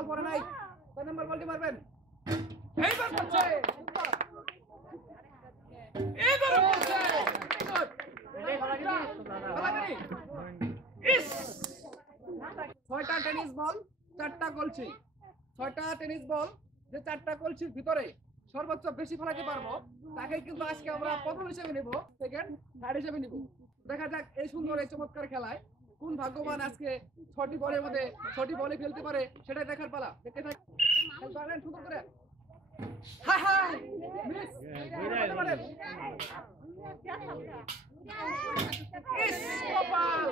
বল পড়ে নাই। 6 নম্বর বলটি মারবেন। এইবার পড়ছে। এইবার পড়ছে। ইস 6টা টেনিস বল 4টা কলসি। 6টা টেনিস বল যে 4টা কলসির ভিতরে সর্বোচ্চ বেশি ফেলাতে পারবো তাকে কিন্তু আজকে আমরা প্রথম হিসেবে নেব, সেকেন্ড থার্ড হিসেবে নিব। দেখা যাক এই সুন্দর এই চমৎকার খেলায় কোন ভাগ্যবান আজকে 6টি বলের মধ্যে 6টি বলে ফেলতে পারে সেটাই দেখার পালা। দেখতে থাক, খেলতে পারবেন সুন্দর করে। হাই হাই মিস ইস কপাল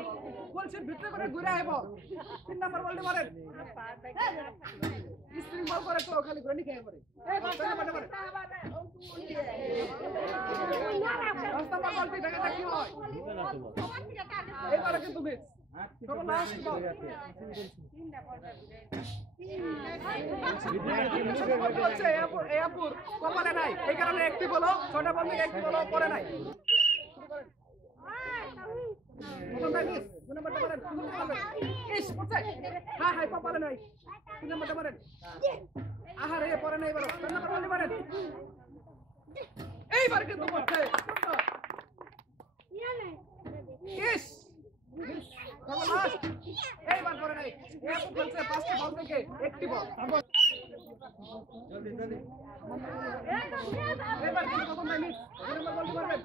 কলসির ভিতরে করে ঘুরে আইব। 3 নম্বর বলটি মারেন। স্প্রিং বল করে তো খালি ঘুরে নিয়ে পড়ে। এই বলটা মারে মারে। 10 নম্বর বলটি দেখা যাক কি হয়। এইবারে কিন্তু মিস। তখন লাস্ট বল। এই আপুর কপালে নাই, এই কারণে একটি বলো 6টা বল থেকে একটি বলো পড়ে নাই। প্রথমটা মিস। 2 নম্বরটা মারেন। ইস পড়ছে। হ্যাঁ হ্যাঁ কপালে নাই। 3 নম্বরটা মারেন। আহারে পড়ে নাই। এবার 4 নম্বর বলটি মারেন। এইবার কিন্তু পড়ছে। ইস এইবার পরে নাই। এখন বলছে 5টি বল থেকে একটি বল। এবার প্রথম মিস। 2 নম্বর বলতে পারবেন।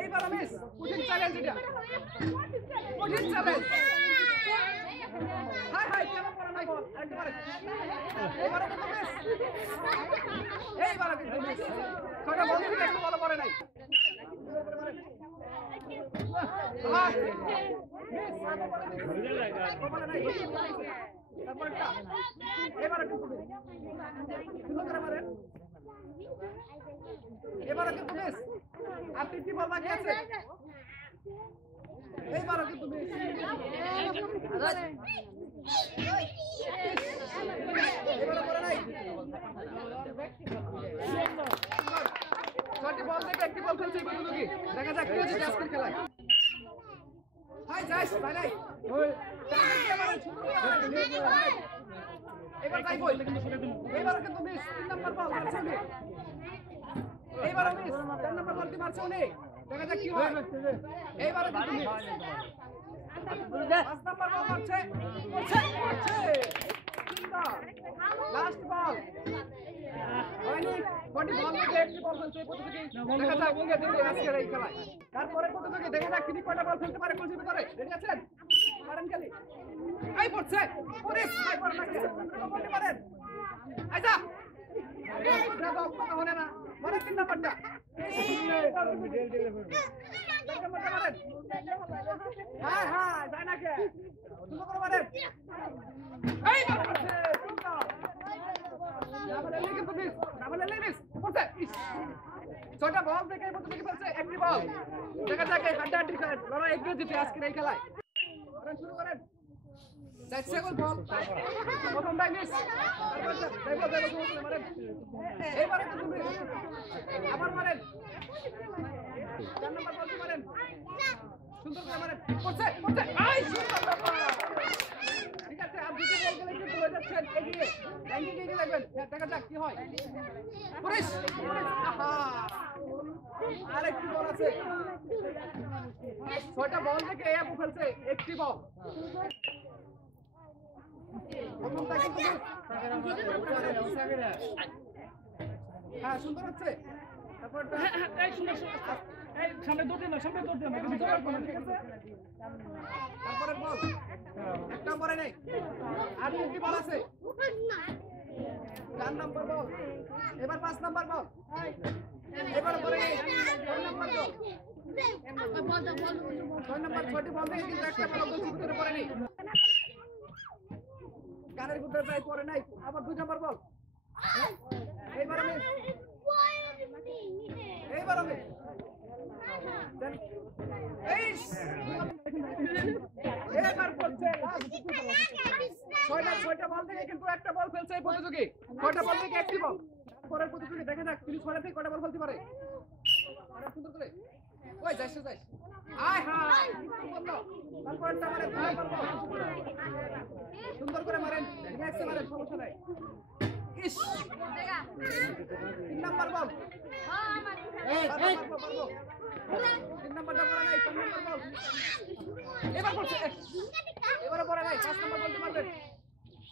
এইবার মিস। কঠিন চ্যালেঞ্জ এটা। কঠিন চ্যালেঞ্জ। হাই হাই কেন পড়ে নাই বল? আরেকটু পারেন। এবারে কিন্তু মিস। এইবার কিন্তু মিস। 6টা বল থেকে একটু বল পড়ে নাই। এবারও কিন্তু মিস। আর 3টি বল বাকি আছে। এইবারও কিন্তু মিস। এবারও পড়ে নাই। 6টি বল থেকে একটি বল ফেলছে প্রতিযোগী। দেখা যাক কি হচ্ছে আজকের খেলায়। হাই যাইস ভাই নাই। এবার যাই বল। এবারও কিন্তু মিস। 3 নম্বর বল মারছে উনি। এইবারও মিস। 4 নম্বর বলটি মারছে উনি। দেখা যাক কি হয়। এইবারও কিন্তু মিস। 5 নম্বর বল মারছে। মারছে। লাস্ট বল। হয়নি। 6টি বল থেকে একটি বল ফেলছে প্রতিযোগী। দেখা যাক কে জিতবে আজকের এই খেলায়। তারপরে প্রতিযোগী দেখা যাক তিনি কয়টা বল ফেলতে পারে কলসির ভিতরে। রেডি আছেন? পারেন খালি। এই পড়ছে। ওরে ভাই পড়ে না। বলতে পারেন। আচ্ছা। এই দাও কথা হলো না। মানে 3 নম্বরটা। হ্যাঁ হ্যাঁ যায় না কে? সুন্দর করে মারেন। এই পড়ছে। ছয়টা বল থেকে প্রতিযোগী ফেলছে একটি বল। দেখা যাক এই হাড্ডাহাড্ডি লড়াই এগিয়ে জিতে আজকের এই খেলায়। শুরু করেন। বল প্রথমটাই মিস। এইবারে কিন্তু মিস। আবার মারেন। 4 নম্বর বলতে মারেন। সুন্দর করে মারেন। পড়ছে পড়ছে। আই সুন্দর ব্যাপার। ঠিক আছে আর দুটো বল গেলে কিন্তু হয়ে যাচ্ছে এগিয়ে। র্যাঙ্কিং এগিয়ে লাগবেন। দেখা যাক কি হয়। পুলিশ পুলিশ আহা আরেকটি বল আছে। 6টা বল থেকে এই আপু ফেলছে একটি বল। প্রথমটা কিন্তু হ্যাঁ সুন্দর হচ্ছে। তারপরটা এই সুন্দর এই সামনে দৌড় দিন সামনে দৌড় দিন ঠিক আছে। তারপরের বল একটা পরে নেই। আর 3টি বল আছে। 4 নম্বর বল। এবার 5 নম্বর বল। এবার পরে 6 নম্বর বল। 6 নম্বর 6টি বল থেকে কিন্তু একটা বল গোল ভিতরে পড়ে নেই। কানের ভিতরে প্রায় পড়ে নাই। আবার 2 নম্বর বল। এইবার আমি এবার পড়ছে 6টা বল থেকে কিন্তু একটা বল ফেলছে এই প্রতিযোগী। 6টা বল থেকে একটি বল। পরের প্রতিযোগী দেখা যাক তিনি 6টা থেকে কয়টা বল ফেলতে পারে। সুন্দর করে ওই যাইছে যাই আয় হায় বললো তারপরটা মারেন সুন্দর করে মারেন। নেক্সট মারেন, সমস্যা নাই। ইস 3 নাম্বার বল। পারবো। 3 নাম্বারটা পড়ে নাই, 4 নাম্বার বল। এবার করছে, এবারে পড়ে নাই, 5 নাম্বার বলতে পারবেন।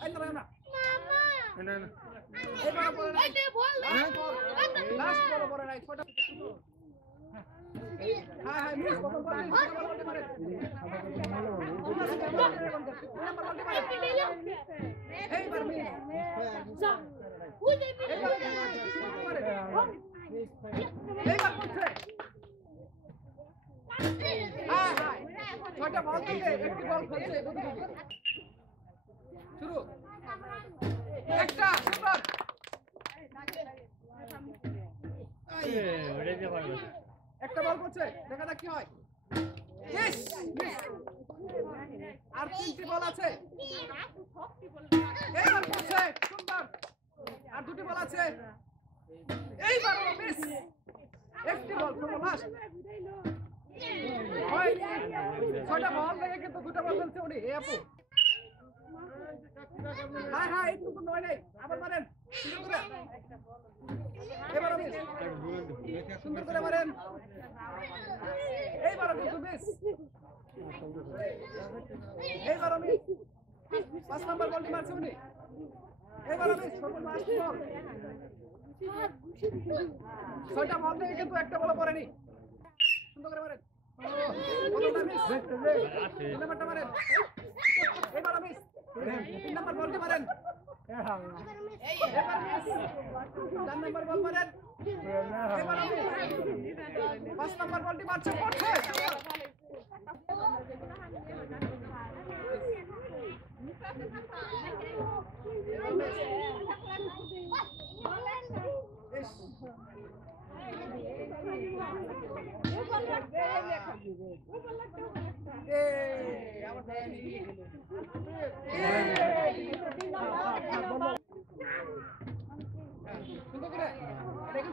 এই তো না এবারে পড়ে নাই, লাস্ট বল পড়ে নাই, 6টা। হ্যাঁ হ্যাঁ মিস, প্রথম বল মিস, নাম্বার বলতে পারেন। নাম্বার বলতে পারেন। এইবার মিস, এইবার করছে। হ্যাঁ হ্যাঁ 6টা বল থেকে একটি বল খেলছে এই প্রতিযোগী। শুরু, একটা সুন্দর। একটা বল করছে, দেখা যাক কি হয়। ইস, মিস। আর 3টি বল আছে। এইবার করছে, সুন্দর। আর 2টি বল আছে। এইবার মিস। একটি বল শুরু, লাস্ট। 6টা বল থেকে কিন্তু 2টা বল ফেলছে উনি, এই আপু। হ্যাঁ হ্যাঁ এইটুকু নয় নাই, আবার মারেন সুন্দর করে। এবার মিস, সুন্দর করে মারেন। এইবার কিন্তু মিস, এইবার মিস। 5 নাম্বার বলটি মারছে উনি। এইবার মিস, সর্বনাশ বল। 6টা বল থেকে কিন্তু একটা বল পড়েনি, সুন্দর করে মারেন। মিস, 3 নাম্বারটা মারেন। এইবার মিস, 3 নাম্বার বলটি মারেন। এবার মিস, 4 নাম্বার বল মারেন। এবার মিস, 5 নাম্বার বলটি মারছে, পড়ছে।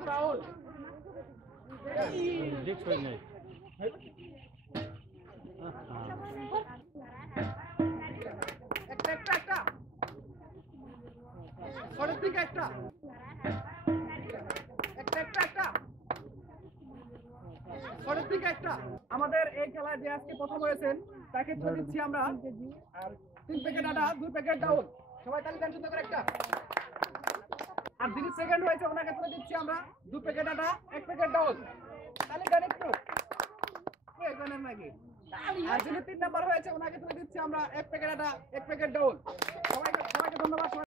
রাহুল একটা একটা একটা শরৎ দিকে একটা একটা একটা একটা শরৎ দিকে একটা। আমাদের এই খেলায় যে আজকে প্রথম হয়েছেন তাকে তুলে দিচ্ছি আমরা 3 প্যাকেট আটা, 2 প্যাকেট ডাউল। সবাই তাহলে দেন সুন্দর করে একটা। আর যিনি সেকেন্ড হয়েছে ওনাকে তুলে দিচ্ছি আমরা 2 প্যাকেট আটা, 1 প্যাকেট ডাউল। তাহলে দেন একটু জানেন নাকি। আর যিনি 3 নাম্বার হয়েছে ওনাকে তুলে দিচ্ছি আমরা 1 প্যাকেট আটা, 1 প্যাকেট ডাউল। সবাইকে ধন্যবাদ।